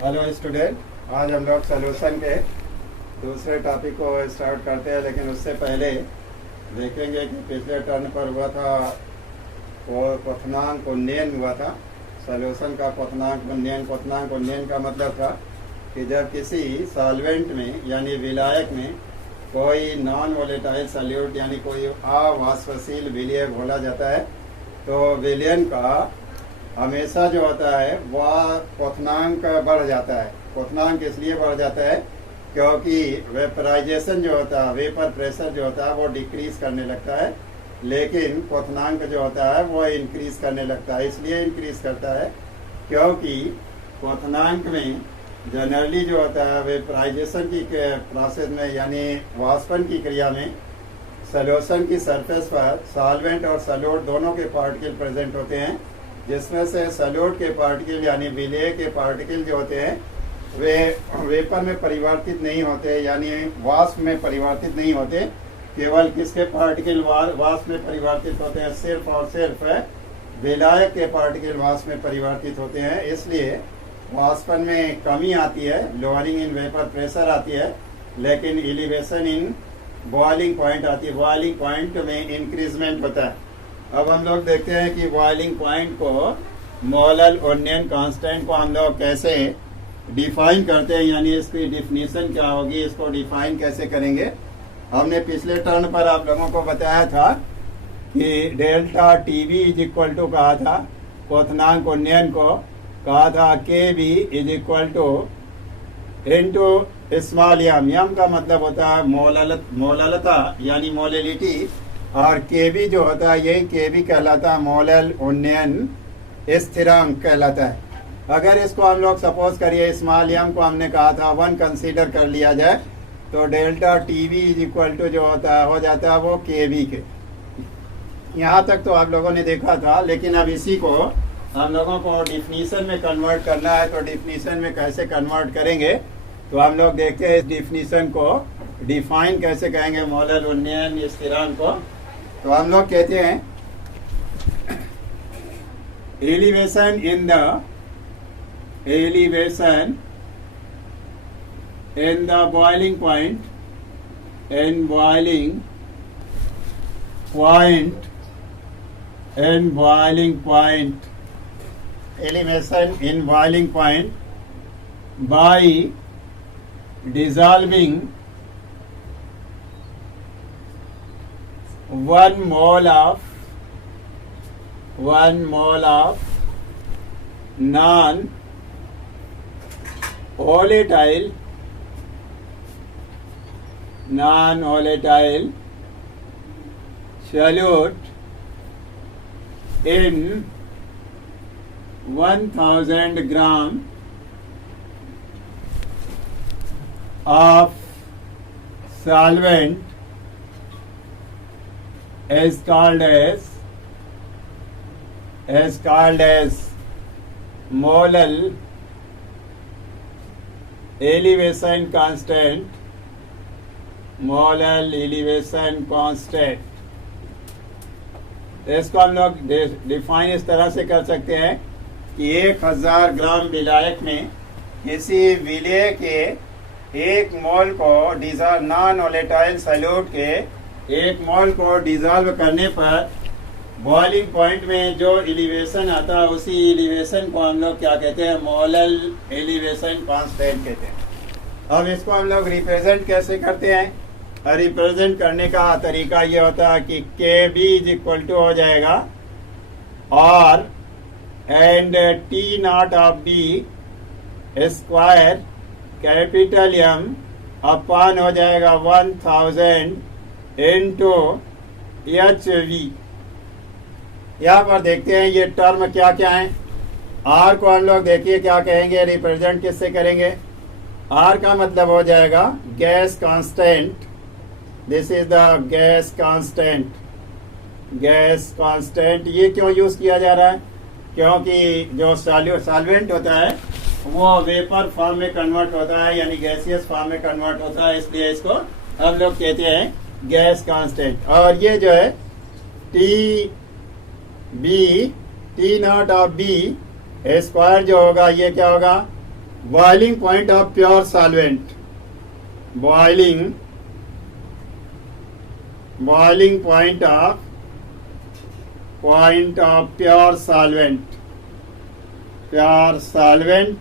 Hello student, आज हम लोग सॉल्यूशन के दूसरे टॉपिक को स्टार्ट करते हैं, लेकिन उससे पहले देखेंगे कि पिछले टर्न पर हुआ था वो क्वथनांक उन्नयन हुआ था। सॉल्यूशन का क्वथनांक उन्नयन का मतलब था कि जब किसी सॉल्वेंट में यानी विलायक में कोई नॉन वोलेटाइल सॉल्यूट यानी कोई अवाष्पशील विलय घोला जाता है तो विलयन का हमेशा जो होता है वह क्वथनांक बढ़ जाता है। क्वथनांक इसलिए बढ़ जाता है क्योंकि वेपराइजेशन जो होता है, वेपर प्रेशर जो होता है वो डिक्रीज करने लगता है, लेकिन क्वथनांक जो होता है वो इंक्रीज करने लगता है। इसलिए इंक्रीज करता है क्योंकि क्वथनांक में जनरली जो होता है वेपराइजेशन की प्रोसेस में यानी वाष्पन की क्रिया में सॉल्यूशन की सरफेस पर सॉल्वेंट और सॉल्यूट दोनों के पार्टिकल प्रेजेंट होते हैं, जिसमें से सॉल्यूट के पार्टिकल यानी विलय के पार्टिकल जो होते हैं वे वेपर में परिवर्तित नहीं होते, यानी वाष्प में परिवर्तित नहीं होते। केवल किसके पार्टिकल वाष्प में परिवर्तित होते हैं? सिर्फ और सिर्फ विलायक के पार्टिकल वाष्प में परिवर्तित होते हैं। इसलिए वाष्पन में कमी आती है, लोअरिंग इन वेपर प्रेशर आती है, लेकिन एलिवेशन इन बॉइलिंग पॉइंट आती है। बॉइलिंग पॉइंट में इंक्रीजमेंट होता है। अब हम लोग देखते हैं कि बॉइलिंग पॉइंट को मोलल उन्नयन कांस्टेंट को हम लोग कैसे डिफाइन करते हैं, यानी इसकी डिफिनीशन क्या होगी, इसको डिफाइन कैसे करेंगे। हमने पिछले टर्न पर आप लोगों को बताया था कि delta TV is equal to कहा था, क्वथनांक उन्नयन को कहा था K B is equal to into small m का मतलब होता है मोललता यानी मोललिटी, और केबी जो होता है यही केबी कहलाता है, मोलल उन्नयन स्थिरांक कहलाता है। अगर इसको हम लोग सपोज करिए स्मॉल यम को हमने कहा था 1 कंसीडर कर लिया जाए तो delta TV is equal to जो होता है हो जाता है वो केबी के। यहाँ तक तो आप लोगों ने देखा था, लेकिन अब इसी को हम लोगों को डिफिनीशन में कन्वर्ट करना है। तो डिफिनीशन में कैसे कन्वर्ट करेंगे तो हम लोग देखते हैं इस डिफिनीशन को डिफाइन कैसे करेंगे मोलल उन्नयन स्थिरांक को। तो हम लोग कहते हैं elevation in the boiling point elevation in boiling point by dissolving 1 mole of non volatile solute in 1000 gram of solvent is called as molar elevation constant। इसको हम लोग डिफाइन इस तरह से कर सकते हैं कि 1000 ग्राम विलायक में किसी विलय के 1 मोल को नॉन वोलेटाइल सॉल्यूट के 1 मोल को डिजॉल्व करने पर बॉइलिंग पॉइंट में जो एलिवेशन आता है उसी एलिवेशन को हम लोग क्या कहते हैं? मोलल एलिवेशन कांस्टेंट कहते हैं। अब इसको हम लोग रिप्रेजेंट कैसे करते हैं? रिप्रेजेंट करने का तरीका ये होता है कि के बी इज इक्वल टू हो जाएगा और and T not of B square capital M upon हो जाएगा 1000 इंटू एच वी। यहाँ पर देखते हैं ये टर्म क्या क्या है। आर को हम लोग देखिए क्या कहेंगे, रिप्रेजेंट किससे करेंगे? आर का मतलब हो जाएगा gas constant. This is the gas constant. ये क्यों यूज किया जा रहा है? क्योंकि जो सॉल्वेंट होता है वो वेपर फॉर्म में कन्वर्ट होता है, यानी गैसियस फॉर्म में कन्वर्ट होता है, इसलिए इसको हम लोग कहते हैं गैस कांस्टेंट। और ये जो है T B T not of B square जो होगा ये क्या होगा boiling point of pure solvent, boiling point of pure solvent.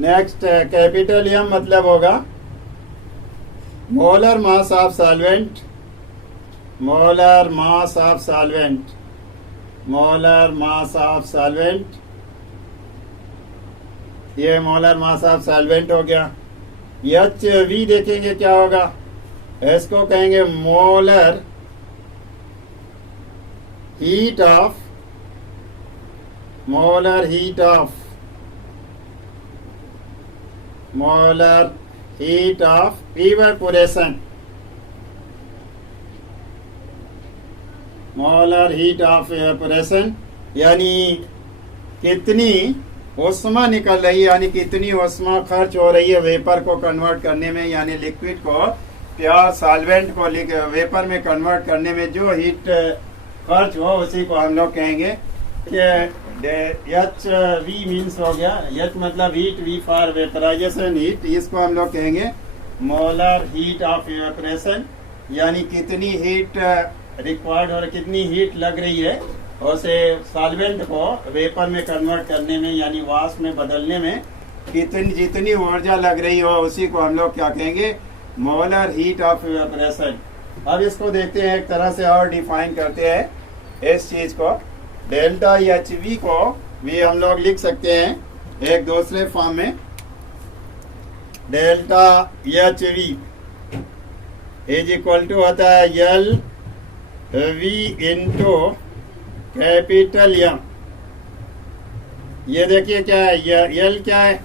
Next capital M मतलब होगा molar mass of solvent, molar mass of solvent, ये मोलर मास ऑफ सॉल्वेंट हो गया। एच वी देखेंगे क्या होगा, इसको कहेंगे molar heat of evaporation, molar heat of evaporation यानी कितनी उष्मा निकल रही है, यानी कितनी उष्मा खर्च हो रही है वेपर को कन्वर्ट करने में, यानी लिक्विड को प्योर सॉल्वेंट को वेपर में कन्वर्ट करने में जो हीट खर्च हो उसी को हम लोग कहेंगे एच वी मीन्स हो गया, एच मतलब heat, V for vaporisation heat, इसको हम लोग कहेंगे मोलर हीट ऑफ इवेपोरेशन, यानी कितनी हीट रिक्वायर्ड और कितनी हीट लग रही है उसे सॉल्वेंट को वेपर में कन्वर्ट करने में यानी वाष्प में बदलने में जितनी ऊर्जा लग रही हो उसी को हम लोग क्या कहेंगे, मोलर हीट ऑफ इवेपोरेशन। अब इसको देखते हैं, एक तरह से और डिफाइन करते हैं इस चीज को। डेल्टा एच वी को भी हम लोग लिख सकते हैं एक दूसरे फॉर्म में, delta H V is equal to होता है L V into capital M. ये देखिए क्या है, एल क्या है,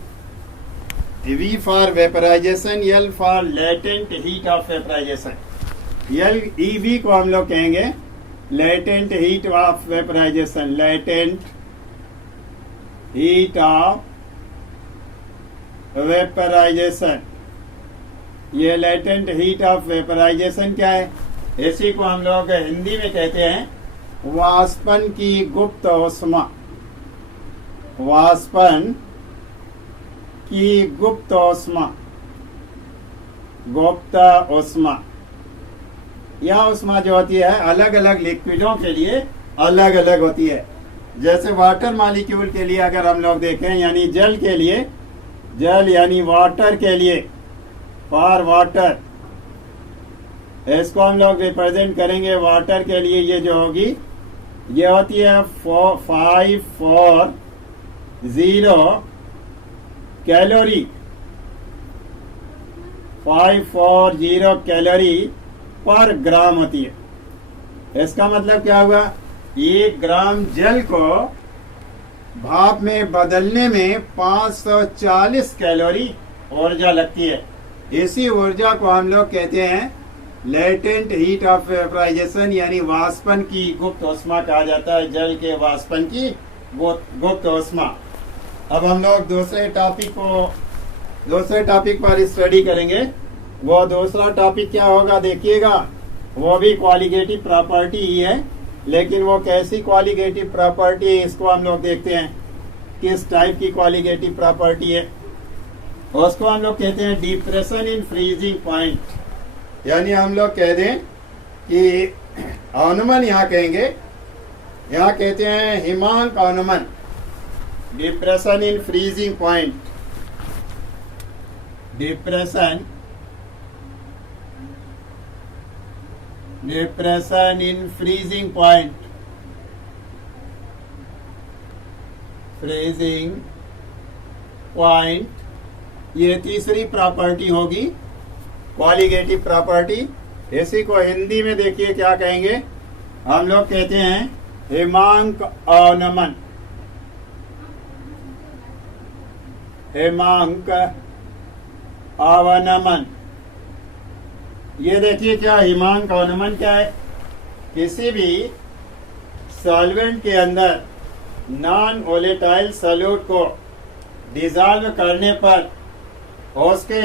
V for vaporisation, L for latent heat of vaporisation. L E V को हम लोग कहेंगे latent heat of vaporisation, latent heat of vaporisation. ये लेटेंट हीट ऑफ वेपराइजेशन क्या है, इसी को हम लोग हिंदी में कहते हैं वाष्पन की गुप्त ऊष्मा, वाष्पन की गुप्त ऊष्मा। यह ऊष्मा जो होती है अलग अलग लिक्विडों के लिए अलग अलग होती है। जैसे वाटर मॉलिक्यूल के लिए अगर हम लोग देखें, यानी जल के लिए, जल यानी वाटर के लिए, फॉर वाटर, इसको हम लोग रिप्रेजेंट करेंगे वाटर के लिए। ये जो होगी ये होती है 540 कैलोरी, 540 कैलोरी पर ग्राम होती है। इसका मतलब क्या हुआ, 1 ग्राम जल को भाप में बदलने में 540 कैलोरी ऊर्जा लगती है। इसी ऊर्जा को हम लोग कहते हैं लेटेंट हीट ऑफ वेपराइजेशन, यानी वाष्पन की गुप्त ऊष्मा कहा जाता है, जल के वाष्पन की गुप्त ऊष्मा। अब हम लोग दूसरे टॉपिक पर स्टडी करेंगे। वो दूसरा टॉपिक क्या होगा देखिएगा, वो भी क्वालिटेटिव प्रॉपर्टी ही है, लेकिन वो कैसी क्वालिटेटिव प्रॉपर्टी है इसको हम लोग देखते हैं, किस टाइप की क्वालिटेटिव प्रॉपर्टी है। उसको हम लोग कहते हैं डिप्रेशन इन फ्रीजिंग पॉइंट, यानी हम लोग कह दें कि अनुमान यहाँ कहेंगे, यहाँ कहते हैं हिमांक अनुमान, depression in freezing point, depression in freezing point, ये तीसरी प्रॉपर्टी होगी क्वालिटेटिव प्रॉपर्टी। इसी को हिंदी में देखिए क्या कहेंगे, हम लोग कहते हैं हिमांक अवनमन, हिमांक अवनमन। ये देखिए क्या हिमांक अवनमन क्या है, किसी भी सॉल्वेंट के अंदर नॉन वोलेटाइल सॉल्यूट को डिसॉल्व करने पर उसके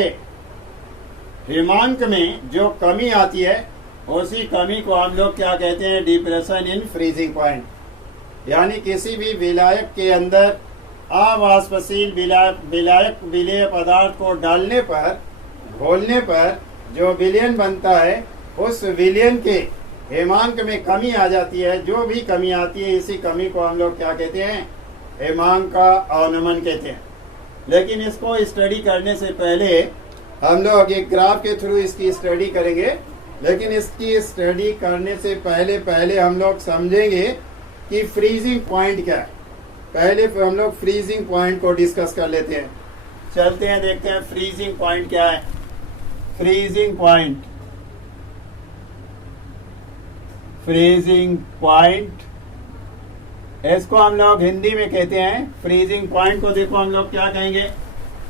हिमांक में जो कमी आती है उसी कमी को हम लोग क्या कहते हैं, डिप्रेशन इन फ्रीजिंग पॉइंट। यानी किसी भी विलायक के अंदर अवाष्पशील विलायक विलेय पदार्थ को डालने पर, घोलने पर जो विलयन बनता है, उस विलयन के हेमांक में कमी आ जाती है। जो भी कमी आती है, इसी कमी को हम लोग क्या कहते हैं? हेमांक का अवनमन कहते हैं। लेकिन इसको स्टडी करने से पहले हम लोग एक ग्राफ के थ्रू इसकी स्टडी करेंगे। लेकिन इसकी स्टडी करने से पहले हम लोग समझेंगे कि फ्रीजिंग पॉइंट क्या है। पहले हम लोग फ्रीजिंग पॉइंट को डिस्कस कर लेते हैं। चलते हैं, देखते हैं फ्रीजिंग पॉइंट क्या है। फ्रीजिंग पॉइंट, फ्रीजिंग पॉइंट, इसको हम लोग हिंदी में कहते हैं। फ्रीजिंग पॉइंट को देखो हम लोग क्या कहेंगे?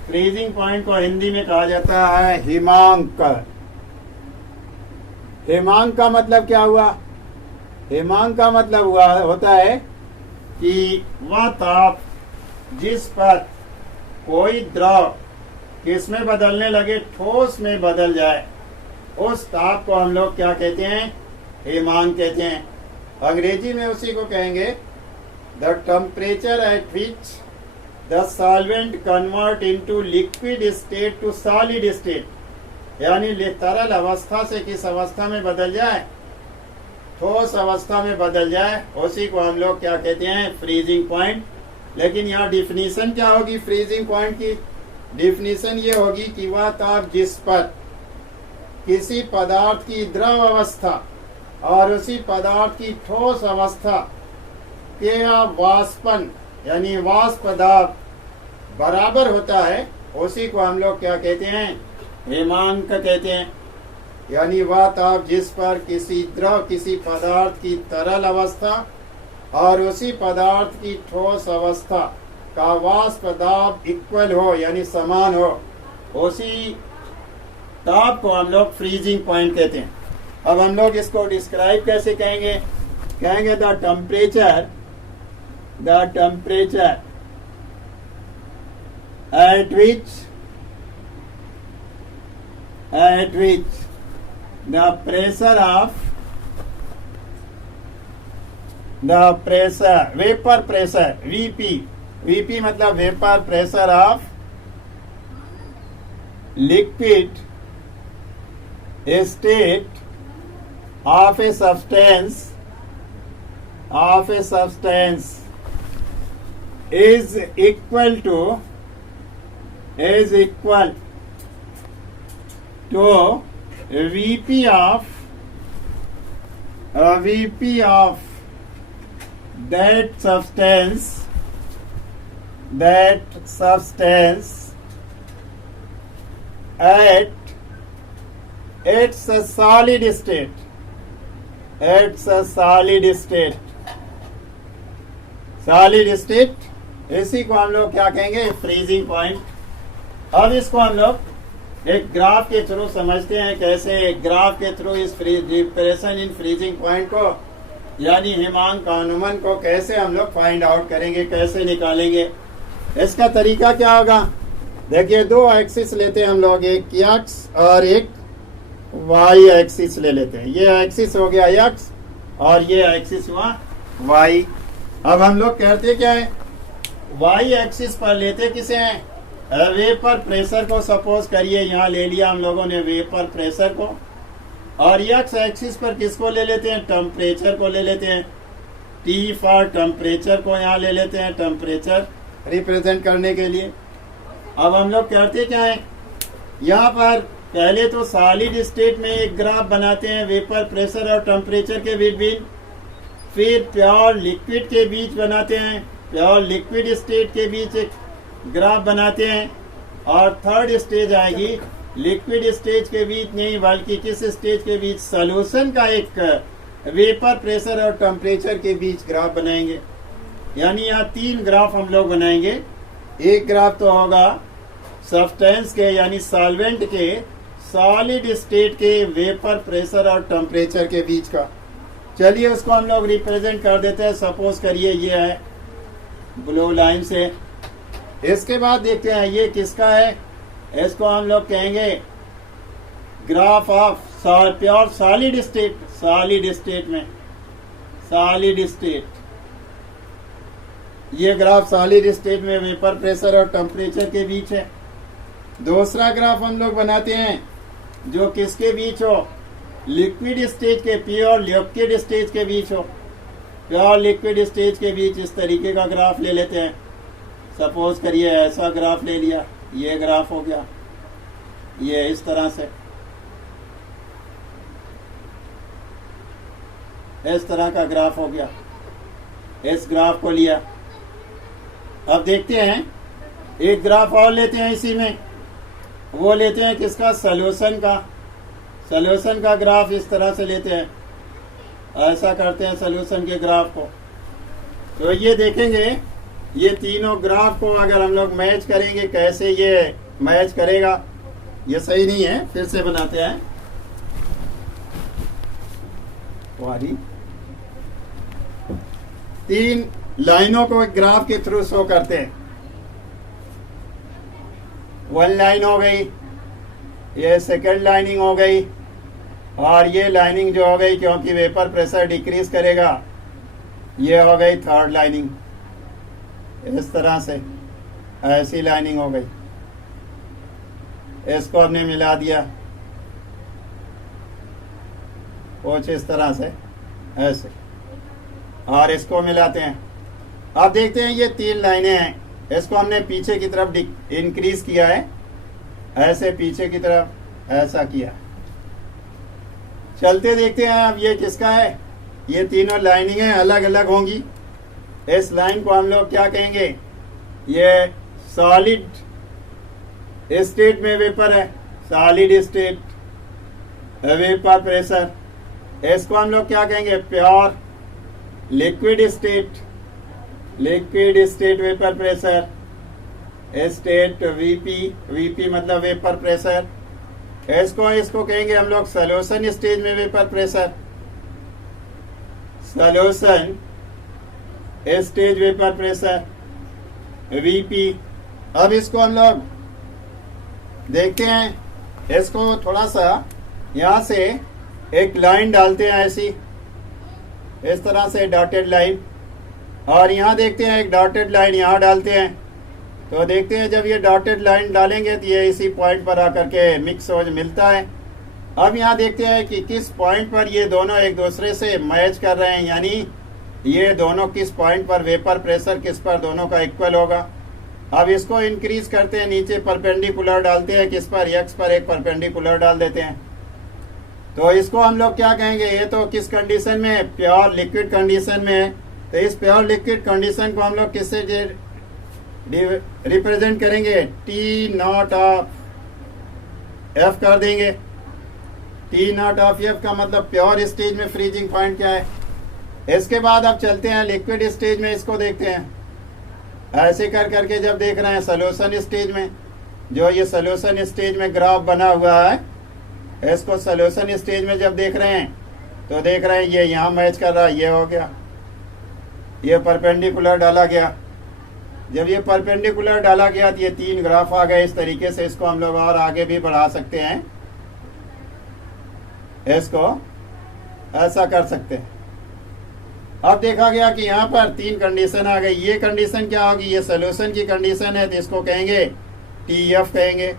फ्रीजिंग पॉइंट को हिंदी में कहा जाता है हिमांक। हिमांक का मतलब क्या हुआ? हिमांक का मतलब होता है कि वह ताप जिस पर कोई द्रव किसमें बदलने लगे? ठोस में बदल जाए, उस ताप को हम लोग क्या कहते हैं? हिमांक कहते हैं। अंग्रेजी में उसी को कहेंगे the temperature at which the solvent convert into liquid state to solid state, यानी तरल अवस्था से किस अवस्था में बदल जाए? ठोस अवस्था में बदल जाए, उसी को हम लोग क्या कहते हैं? Freezing point. लेकिन यहाँ डिफिनीशन क्या होगी फ्रीजिंग पॉइंट की? डिफिनीशन ये होगी कि वह ताप जिस पर किसी पदार्थ की द्रव अवस्था और उसी पदार्थ की ठोस अवस्था के वाष्पन यानी वाष्प दाब बराबर होता है, उसी को हम लोग क्या कहते हैं? हिमांक कहते हैं। यानी वह ताप जिस पर किसी द्रव, किसी पदार्थ की तरल अवस्था और उसी पदार्थ की ठोस अवस्था का वाष्प दाब इक्वल हो, यानी समान हो, उसी ताप को हम लोग फ्रीजिंग पॉइंट कहते हैं। अब हम लोग इसको डिस्क्राइब कैसे कहेंगे? कहेंगे the temperature at which the vapor pressure VP मतलब vapor pressure of liquid state of a substance is equal to VP of that substance at its solid state. Solid state, इसी को हम लोग क्या कहेंगे? Freezing point. अब इसको हम लोग एक ग्राफ के थ्रू समझते हैं। कैसे? ग्राफ के थ्रू इस डिप्रेशन इन फ्रीजिंग पॉइंट को यानी हिमांक का अनुमान को कैसे हम लोग फाइंड आउट करेंगे, कैसे निकालेंगे? इसका तरीका क्या होगा? देखिए, दो एक्सिस लेते हैं हम लोग, एक एक्स और एक वाई एक्सिस ले लेते हैं। ये एक्सिस हो गया एक्स और ये एक्सिस हुआ वाई। अब हम लोग कहते क्या है? वाई एक्सिस पर लेते किसे हैं? वेपर प्रेशर को। सपोज करिए यहाँ ले लिया हम लोगों ने वेपर प्रेशर को, और एक्स एक्सिस पर किसको ले लेते हैं? टेम्परेचर को ले लेते हैं। टी फॉर टेम्परेचर को यहाँ ले लेते हैं, टेम्परेचर रिप्रेजेंट करने के लिए। अब हम लोग कहते क्या है? यहाँ पर पहले तो सॉलिड स्टेट में एक ग्राफ बनाते हैं वेपर प्रेशर और टेम्परेचर के बीच, फिर प्योर लिक्विड के बीच बनाते हैं, प्योर लिक्विड स्टेट के बीच एक ग्राफ बनाते हैं, और थर्ड स्टेज आएगी लिक्विड स्टेज के बीच नहीं बल्कि किस स्टेज के बीच? सॉल्यूशन का एक वेपर प्रेशर और टेम्परेचर के बीच ग्राफ बनाएंगे। यानी यहाँ तीन ग्राफ हम लोग बनाएंगे। एक ग्राफ तो होगा सब्सटेंस के यानी सॉल्वेंट के सॉलिड स्टेट के वेपर प्रेशर और टेम्परेचर के बीच का। चलिए उसको हम लोग रिप्रेजेंट कर देते हैं। सपोज करिए ये है ब्लू लाइन से। इसके बाद देखते हैं ये किसका है? इसको हम लोग कहेंगे graph of pure solid state. Solid state में सॉलिड स्टेट ये ग्राफ सॉलिड स्टेट में वेपर प्रेशर और टेम्परेचर के बीच है। दूसरा ग्राफ हम लोग बनाते हैं जो किसके बीच हो, लिक्विड स्टेज के, प्योर लिक्विड स्टेज के बीच हो। प्योर लिक्विड स्टेज के बीच इस तरीके का ग्राफ ले लेते हैं। सपोज करिए ऐसा ग्राफ ले लिया, ये ग्राफ हो गया, ये इस तरह से, इस तरह का ग्राफ हो गया। इस ग्राफ को लिया। अब देखते हैं एक ग्राफ और लेते हैं इसी में, वो लेते हैं किसका, सॉल्यूशन का। सॉल्यूशन का ग्राफ इस तरह से लेते हैं, ऐसा करते हैं सॉल्यूशन के ग्राफ को। तो ये देखेंगे ये तीनों ग्राफ को अगर हम लोग मैच करेंगे, कैसे ये मैच करेगा, ये सही नहीं है, फिर से बनाते हैं। तीन लाइनों को एक ग्राफ के थ्रू शो करते हैं। वन लाइन हो गई, ये सेकंड लाइनिंग हो गई, और ये लाइनिंग जो हो गई क्योंकि वेपर प्रेशर डिक्रीज करेगा, ये हो गई थर्ड लाइनिंग। इस तरह से ऐसी लाइनिंग हो गई। इसको हमने मिला दिया कुछ इस तरह से ऐसे, और इसको मिलाते हैं। अब देखते हैं ये तीन लाइनें हैं, इसको हमने पीछे की तरफ इंक्रीज किया है, ऐसे पीछे की तरफ ऐसा किया। चलते देखते हैं अब ये किसका है। ये तीनों लाइनिंगें अलग अलग होंगी। इस लाइन को हम लोग क्या कहेंगे, ये सॉलिड स्टेट में वेपर है, सॉलिड स्टेट वेपर प्रेशर। इसको हम लोग क्या कहेंगे, pure liquid state, liquid state vapour pressure, state VP, VP मतलब वेपर प्रेशर। इसको कहेंगे हम लोग सॉल्यूशन स्टेज में vapour pressure, solution stage vapour pressure VP. अब इसको हम लोग देखते हैं, इसको थोड़ा सा यहां से एक लाइन डालते हैं ऐसी, इस तरह से डॉटेड लाइन, और यहां देखते हैं एक डॉटेड लाइन यहां डालते हैं। तो देखते हैं जब ये डॉटेड लाइन डालेंगे तो ये इसी पॉइंट पर आकर के मिक्स हो मिलता है। अब यहाँ देखते हैं कि किस पॉइंट पर ये दोनों एक दूसरे से मैच कर रहे हैं, यानी ये दोनों किस पॉइंट पर वेपर प्रेशर किस पर दोनों का इक्वल होगा। अब इसको इंक्रीज करते हैं, नीचे परपेंडिकुलर डालते हैं, किस पर, एक्स पर एक परपेंडिकुलर डाल देते हैं। तो इसको हम लोग क्या कहेंगे, ये तो किस कंडीशन में, प्योर लिक्विड कंडीशन में है। तो इस प्योर लिक्विड कंडीशन को हम लोग किससे रिप्रेजेंट करेंगे, टी नॉट ऑफ एफ कर देंगे। टी नॉट ऑफ एफ का मतलब प्योर स्टेज में फ्रीजिंग पॉइंट क्या है। इसके बाद अब चलते हैं लिक्विड स्टेज में, इसको देखते हैं। ऐसे कर करके जब देख रहे हैं सॉल्यूशन स्टेज में, जो ये सॉल्यूशन स्टेज में ग्राफ बना हुआ है, इसको सॉल्यूशन स्टेज में जब देख रहे हैं तो देख रहे हैं ये यहाँ मैच कर रहा है, ये हो गया, ये परपेंडिकुलर डाला गया। जब ये परपेंडिकुलर डाला गया तो ये तीन ग्राफ आ गए। इस तरीके से इसको हम लोग और आगे भी बढ़ा सकते हैं, इसको ऐसा कर सकते हैं। अब देखा गया कि यहाँ पर तीन कंडीशन आ गई। ये कंडीशन क्या होगी, ये सॉल्यूशन की कंडीशन है, तो इसको कहेंगे टीएफ कहेंगे।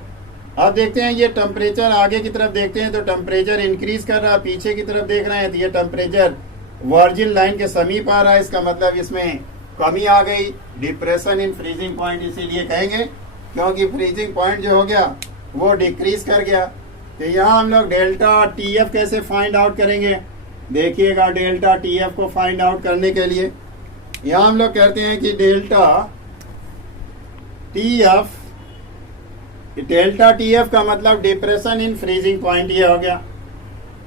अब देखते हैं ये टेम्परेचर, आगे की तरफ देखते हैं तो टेम्परेचर इंक्रीज कर रहा है, पीछे की तरफ देख रहे हैं तो ये टेम्परेचर वर्जिन लाइन के समीप आ रहा है। इसका मतलब इसमें कमी आ गई, डिप्रेशन इन फ्रीजिंग पॉइंट, इसीलिए कहेंगे क्योंकि फ्रीजिंग पॉइंट जो हो गया वो डिक्रीज कर गया। तो यहाँ हम लोग डेल्टा टीएफ कैसे फाइंड आउट करेंगे, देखिएगा। डेल्टा टीएफ को फाइंड आउट करने के लिए यहाँ हम लोग कहते हैं कि डेल्टा टीएफ का मतलब डिप्रेशन इन फ्रीजिंग पॉइंट, ये हो गया।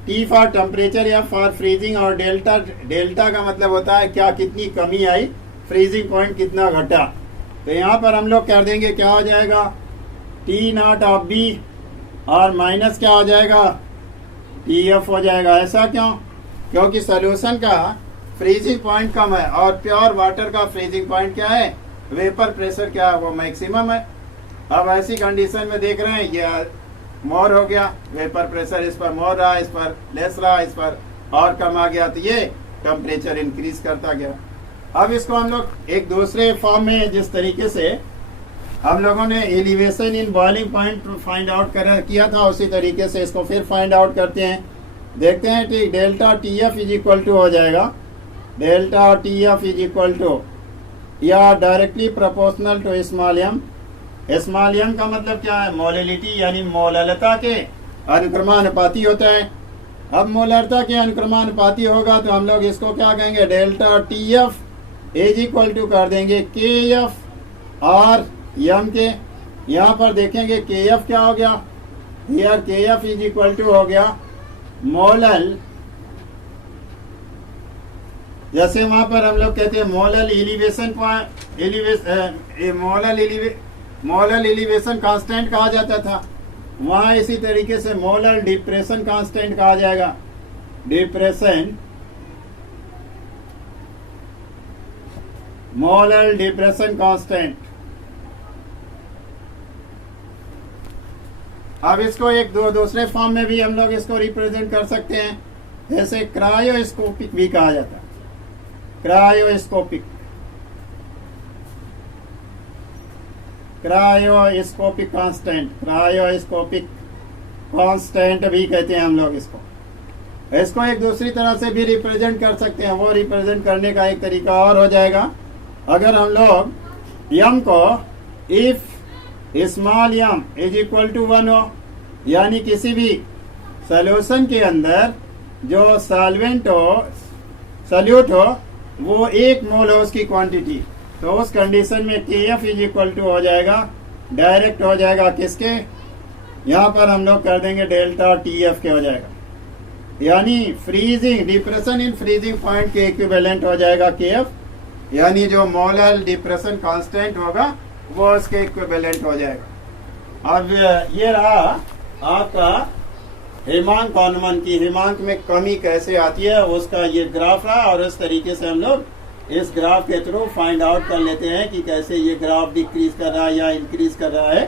टी फॉर टेम्परेचर या फॉर फ्रीजिंग, और डेल्टा का मतलब होता है क्या, कितनी कमी आई, फ्रीजिंग पॉइंट कितना घटा। तो यहाँ पर हम लोग कर देंगे, क्या हो जाएगा, टी नॉट ऑफ बी, और माइनस क्या हो जाएगा, टीएफ हो जाएगा। ऐसा क्यों, क्योंकि सॉल्यूशन का फ्रीजिंग पॉइंट कम है और प्योर वाटर का फ्रीजिंग पॉइंट क्या है, वेपर प्रेशर क्या है, वो मैक्सिमम है। अब ऐसी कंडीशन में देख रहे हैं ये मोर हो गया, वेपर प्रेशर इस पर मोर रहा, इस पर लेस रहा, इस पर और कम आ गया, तो ये टेम्परेचर इंक्रीज करता गया। अब इसको हम लोग एक दूसरे फॉर्म में, जिस तरीके से हम लोगों ने elevation in boiling point find out किया था, उसी तरीके से इसको फिर फाइंड आउट करते हैं। देखते हैं ठीक, delta T F is equal to हो जाएगा, delta T F is equal to या directly proportional to small m. Small m का मतलब क्या है? मोलैलिटी यानी मोललता के अनुक्रमानुपाती होता है। अब मोलरता के अनुक्रमानुपाती होगा तो हम लोग इसको क्या कहेंगे? Delta T F is equal to कर देंगे के एफ और एम के। यहाँ पर देखेंगे के एफ क्या हो गया, हियर के एफ इज इक्वल टू हो गया मोलल, जैसे वहां पर हम लोग कहते हैं molal elevation molal elevation constant कहा जाता था, वहां इसी तरीके से मोलल डिप्रेशन कांस्टेंट कहा जाएगा, डिप्रेशन मोलल डिप्रेशन कांस्टेंट। अब इसको एक दूसरे फॉर्म में भी हम लोग इसको रिप्रेजेंट कर सकते हैं, जैसे क्रायोस्कोपिक भी कहा जाता है, क्रायोस्कोपिक कांस्टेंट, क्रायोस्कोपिक कांस्टेंट भी कहते हैं हम लोग इसको एक दूसरी तरह से भी रिप्रेजेंट कर सकते हैं। वो रिप्रेजेंट करने का एक तरीका और हो जाएगा, अगर हम लोग यम को if small m is equal to 1 हो, यानी किसी भी सॉल्यूशन के अंदर जो सॉल्वेंट हो, सॉल्यूट हो, वो 1 मोल हो उसकी क्वांटिटी, तो उस कंडीशन में के एफ इज इक्वल टू हो जाएगा, डायरेक्ट हो जाएगा किसके? यहाँ पर हम लोग कर देंगे डेल्टा टी एफ के हो जाएगा, यानी freezing depression in freezing point के इक्विवेलेंट हो जाएगा के एफ, यानी जो मोलल डिप्रेशन कांस्टेंट होगा वो उसके इक्विवेलेंट हो जाएगा। अब ये रहा आपका हिमांक अनुमान की, हिमांक में कमी कैसे आती है उसका ये ग्राफ रहा, और इस तरीके से हम लोग इस ग्राफ के थ्रू फाइंड आउट कर लेते हैं कि कैसे ये ग्राफ डिक्रीज कर रहा है या इंक्रीज कर रहा है।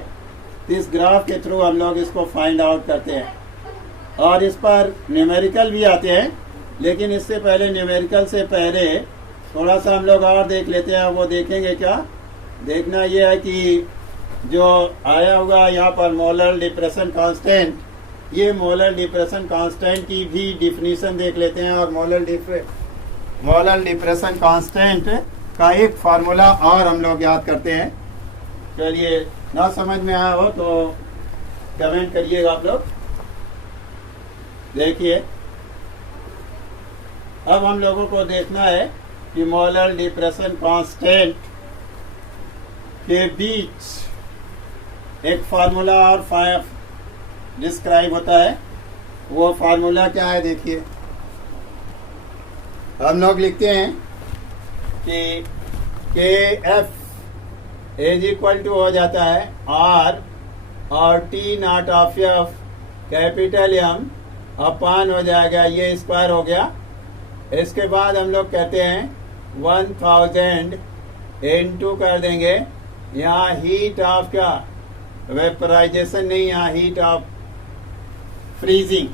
तो इस ग्राफ के थ्रू हम लोग इसको फाइंड आउट करते हैं, और इस पर न्यूमेरिकल भी आते हैं, लेकिन इससे पहले न्यूमेरिकल से पहले थोड़ा सा हम लोग और देख लेते हैं। वो देखेंगे क्या? देखना ये है कि जो आया हुआ यहाँ पर मोलर डिप्रेशन कांस्टेंट, ये मोलर डिप्रेशन कांस्टेंट की भी डिफिनीशन देख लेते हैं, और मोलर डिप्रेशन कांस्टेंट का एक फार्मूला और हम लोग याद करते हैं। चलिए, ना समझ में आया हो तो कमेंट करिएगा आप लोग। देखिए, अब हम लोगों को देखना है कि मोलर डिप्रेशन कांस्टेंट के बीच एक फार्मूला और डिस्क्राइब होता है। वो फार्मूला क्या है? देखिए, हम लोग लिखते हैं कि के एफ इज इक्वल टू हो जाता है आर और T not of F capital M upon हो जाएगा, ये स्क्वायर हो गया। इसके बाद हम लोग कहते हैं 1000 इनटू कर देंगे, यहाँ हीट ऑफ क्या? वेपराइजेशन नहीं, यहाँ हीट ऑफ फ्रीजिंग,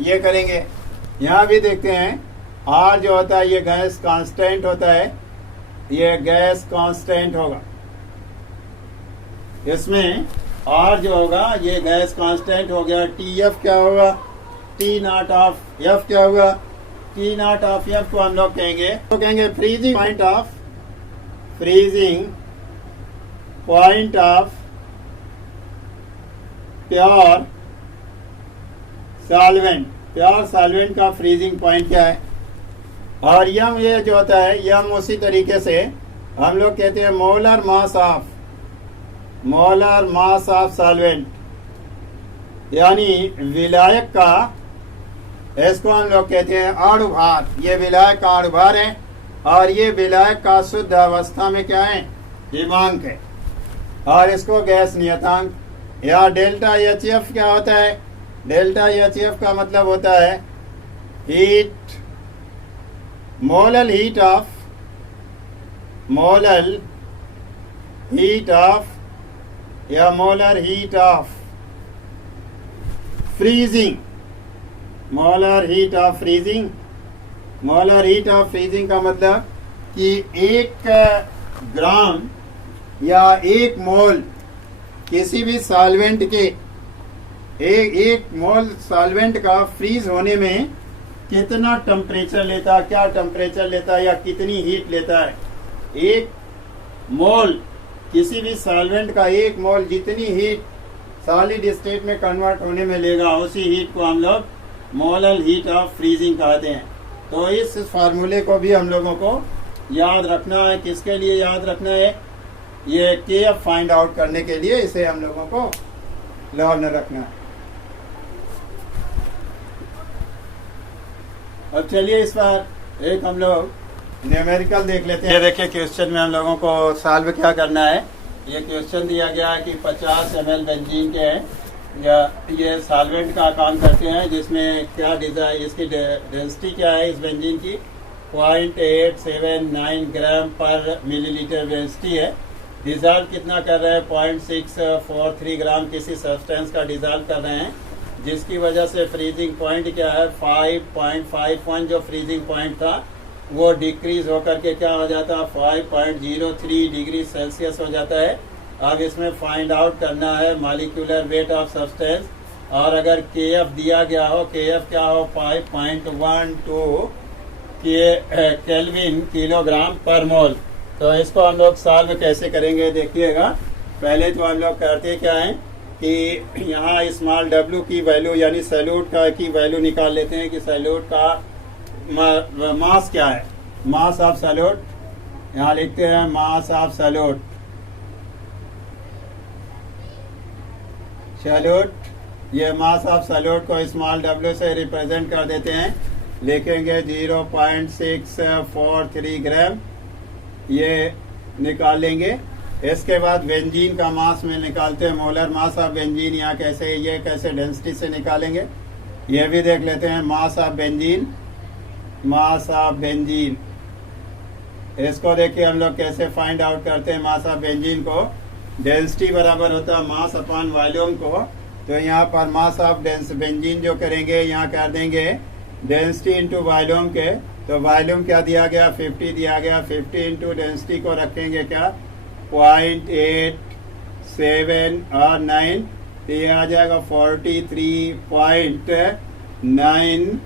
ये करेंगे। यहाँ भी देखते हैं आर जो होता है ये गैस कांस्टेंट होता है, ये गैस कांस्टेंट होगा, इसमें आर जो होगा ये गैस कांस्टेंट हो गया। टी एफ क्या होगा? टी नॉट ऑफ एफ क्या होगा? टी नॉट ऑफ एफ को हम लोग कहेंगे freezing point of pure solvent का फ्रीजिंग पॉइंट क्या है। और यम ये जो होता है, यम उसी तरीके से हम लोग कहते हैं मोलर मास ऑफ सॉल्वेंट, यानी विलायक का, इसको हम लोग कहते हैं अणुभार। ये विलायक का अणुभार है, और ये विलायक का शुद्ध अवस्था में क्या है? हिमांक है। और इसको गैस नियतांक या डेल्टा एच एफ क्या होता है? डेल्टा एच एफ का मतलब होता है हीट, मोलल हीट ऑफ या molar heat of freezing, molar heat of freezing का मतलब कि 1 ग्राम या 1 मोल किसी भी सॉल्वेंट के एक मोल सॉल्वेंट का फ्रीज होने में कितना टेम्परेचर लेता है, क्या टेम्परेचर लेता है या कितनी हीट लेता है। 1 मोल किसी भी सॉल्वेंट का 1 मोल जितनी हीट सॉलिड स्टेट में कन्वर्ट होने में लेगा, उसी हीट को हम लोग मोलर हीट ऑफ फ्रीजिंग कहते हैं। तो इस फार्मूले को भी हम लोगों को याद रखना है। किसके लिए याद रखना है? ये केएफ फाइंड आउट करने के लिए इसे हम लोगों को लर्न रखना है। अब चलिए इस बार एक हम लोग न्यूमेरिकल देख लेते हैं। ये देखिए क्वेश्चन में हम लोगों को सॉल्व क्या करना है। ये क्वेश्चन दिया गया है कि 50 ml बेंजीन के या ये सॉल्वेंट का काम करते हैं, जिसमें क्या डिजाइन इसकी डेंसिटी क्या है इस बेंजीन की 0.879 ग्राम पर मिलीलीटर डेंसिटी है। डिजॉल्व कितना कर रहे हैं 0.643 ग्राम किसी सब्सटेंस का डिजॉल्व कर रहे हैं, जिसकी वजह से फ्रीजिंग पॉइंट क्या है 5.51 जो फ्रीजिंग पॉइंट था वो डिक्रीज होकर के क्या हो जाता है 5.03 डिग्री सेल्सियस हो जाता है। अब इसमें फाइंड आउट करना है मॉलिक्यूलर वेट ऑफ सब्सटेंस, और अगर केएफ दिया गया हो, केएफ क्या हो 5.12 केल्विन किलोग्राम पर मोल। तो इसको हम लोग सॉल्व कैसे करेंगे देखिएगा। पहले तो हम लोग करते क्या है कि यहाँ स्मॉल w की वैल्यू यानी सैल्यूट का की वैल्यू निकाल लेते हैं कि सैल्यूट का मास क्या है। मास ऑफ सैल्यूट यहाँ लिखते हैं मास ऑफ सैल्यूट ये मास ऑफ सैल्यूट को स्मॉल w से रिप्रेजेंट कर देते हैं, लिखेंगे 0.643 ग्राम ये निकाल लेंगे। इसके बाद बेंजीन का मास में निकालते हैं मोलर मास ऑफ बेंजीन। यहाँ कैसे ये कैसे डेंसिटी से निकालेंगे ये भी देख लेते हैं। मास ऑफ बेंजीन इसको देखिए हम लोग कैसे फाइंड आउट करते हैं। मास ऑफ बेंजीन को डेंसिटी बराबर होता है मास अपॉन वॉल्यूम को। तो यहाँ पर मास ऑफ बेंजीन जो करेंगे यहाँ कर देंगे डेंसिटी इंटू वॉल्यूम के। तो वॉल्यूम क्या दिया गया 50 दिया गया, 50 इंटू डेंसिटी को रखेंगे क्या 0.87 और 9 तो ये आ जाएगा 43.9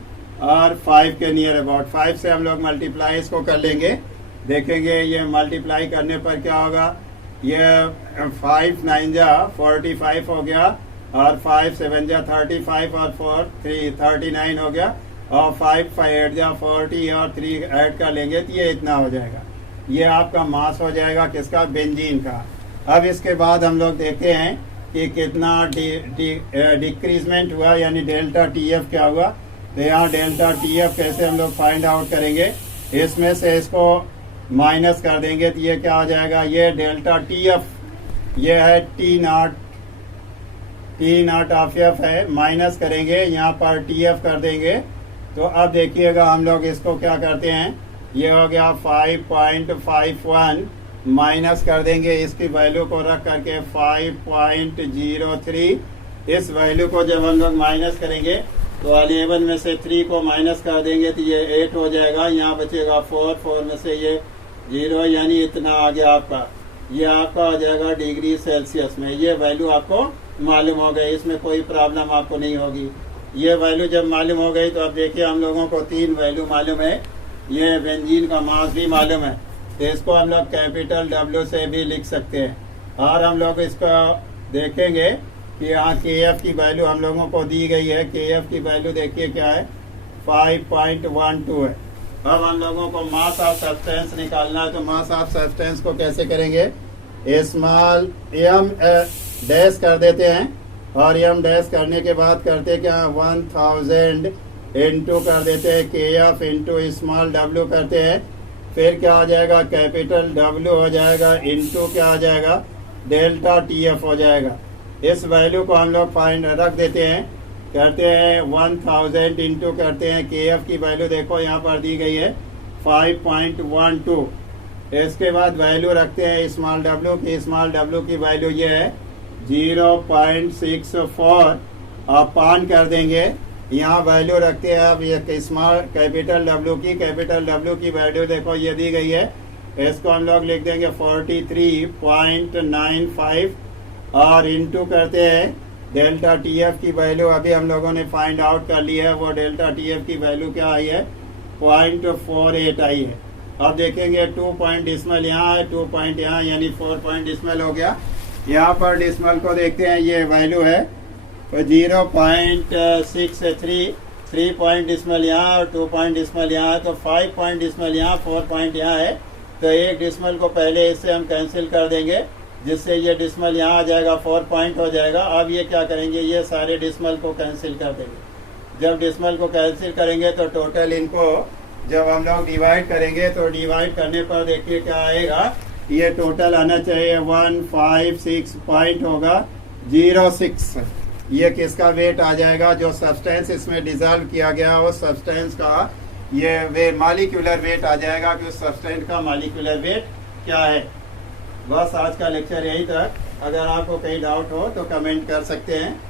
और 5 के नियर अबाउट। 5 से हम लोग मल्टीप्लाई इसको कर लेंगे, देखेंगे ये मल्टीप्लाई करने पर क्या होगा। ये 5 9 जा 45 हो गया और 5 7 जा 35 और 4 3 39 हो गया और 5 8 जा 40 और 3 ऐड कर लेंगे तो ये इतना हो जाएगा। ये आपका मास हो जाएगा किसका बेंजीन का। अब इसके बाद हम लोग देखते हैं कि कितना डिक्रीजमेंट हुआ यानी डेल्टा टीएफ क्या हुआ। तो यहाँ डेल्टा टीएफ कैसे हम लोग फाइंड आउट करेंगे, इसमें से इसको माइनस कर देंगे तो ये क्या हो जाएगा। ये डेल्टा टीएफ ये है टी नॉट ऑफ एफ है, माइनस करेंगे यहाँ पर टीएफ कर देंगे। तो अब देखिएगा हम लोग इसको क्या करते हैं, ये हो गया 5.51 माइनस कर देंगे इसकी वैल्यू को रख करके 5.03। इस वैल्यू को जब हम लोग माइनस करेंगे तो 11 में से 3 को माइनस कर देंगे तो ये 8 हो जाएगा। यहाँ बचेगा 4 में से ये 0 यानी इतना आ गया आपका। ये आपका हो जाएगा डिग्री सेल्सियस में। ये वैल्यू आपको मालूम हो गई, इसमें कोई प्रॉब्लम आपको नहीं होगी। ये वैल्यू जब मालूम हो गई तो अब देखिए हम लोगों को 3 वैल्यू मालूम है। ये बेंजीन का मास भी मालूम है तो इसको हम लोग कैपिटल W से भी लिख सकते हैं। और हम लोग इसको देखेंगे कि यहाँ KF की वैल्यू हम लोगों को दी गई है। KF की वैल्यू देखिए क्या है 5.12 है। अब हम लोगों को मास ऑफ सब्सटेंस निकालना है। तो मास ऑफ सब्सटेंस को कैसे करेंगे, स्मॉल m डैश कर देते हैं और m डैश करने के बाद करते क्या 1000 इंटू कर देते हैं KF इंटू स्मॉल w करते हैं। फिर क्या आ जाएगा कैपिटल W हो जाएगा इंटू क्या आ जाएगा डेल्टा TF हो जाएगा। इस वैल्यू को हम लोग फाइंड रख देते हैं, करते हैं 1000 इंटू करते हैं KF की वैल्यू देखो यहाँ पर दी गई है 5.12। इसके बाद वैल्यू रखते हैं स्मॉल w की। स्मॉल w की वैल्यू ये है 0.64 और पान कर देंगे यहाँ वैल्यू रखते हैं अब ये स्मॉल कैपिटल W की वैल्यू देखो ये दी गई है, इसको हम लोग लिख देंगे 43.95 और इनटू करते हैं डेल्टा TF की वैल्यू अभी हम लोगों ने फाइंड आउट कर ली है। वो डेल्टा TF की वैल्यू क्या आई है, 0.48 आई है। अब देखेंगे 2 पॉइंट डिसमल यहाँ है, 2 पॉइंट यहाँ, यानी 4 पॉइंट डिसमल हो गया। यहाँ पर डिसमल को देखते हैं, ये वैल्यू है 0.63, 3 पॉइंट डिसमल यहाँ और 2 पॉइंट डिसमल यहाँ, तो 5 पॉइंट डिसमल यहाँ, 4 पॉइंट यहाँ है। तो एक डिसमल को पहले इससे हम कैंसिल कर देंगे, जिससे ये डिसमल यहाँ आ जाएगा, 4 पॉइंट हो जाएगा। अब ये क्या करेंगे, ये सारे डिसमल को कैंसिल कर देंगे। जब डिसमल को कैंसिल करेंगे तो टोटल इनको जब हम लोग डिवाइड करेंगे तो डिवाइड करने पर देखिए क्या आएगा, ये टोटल आना चाहिए 156 पॉइंट होगा 06। ये किसका वेट आ जाएगा, जो सब्सटेंस इसमें डिजॉल्व किया गया उस सब्सटेंस का ये मॉलिक्यूलर वेट आ जाएगा कि उस सब्सटेंस का मॉलिक्यूलर वेट क्या है। बस आज का लेक्चर यही तक। अगर आपको कहीं डाउट हो तो कमेंट कर सकते हैं।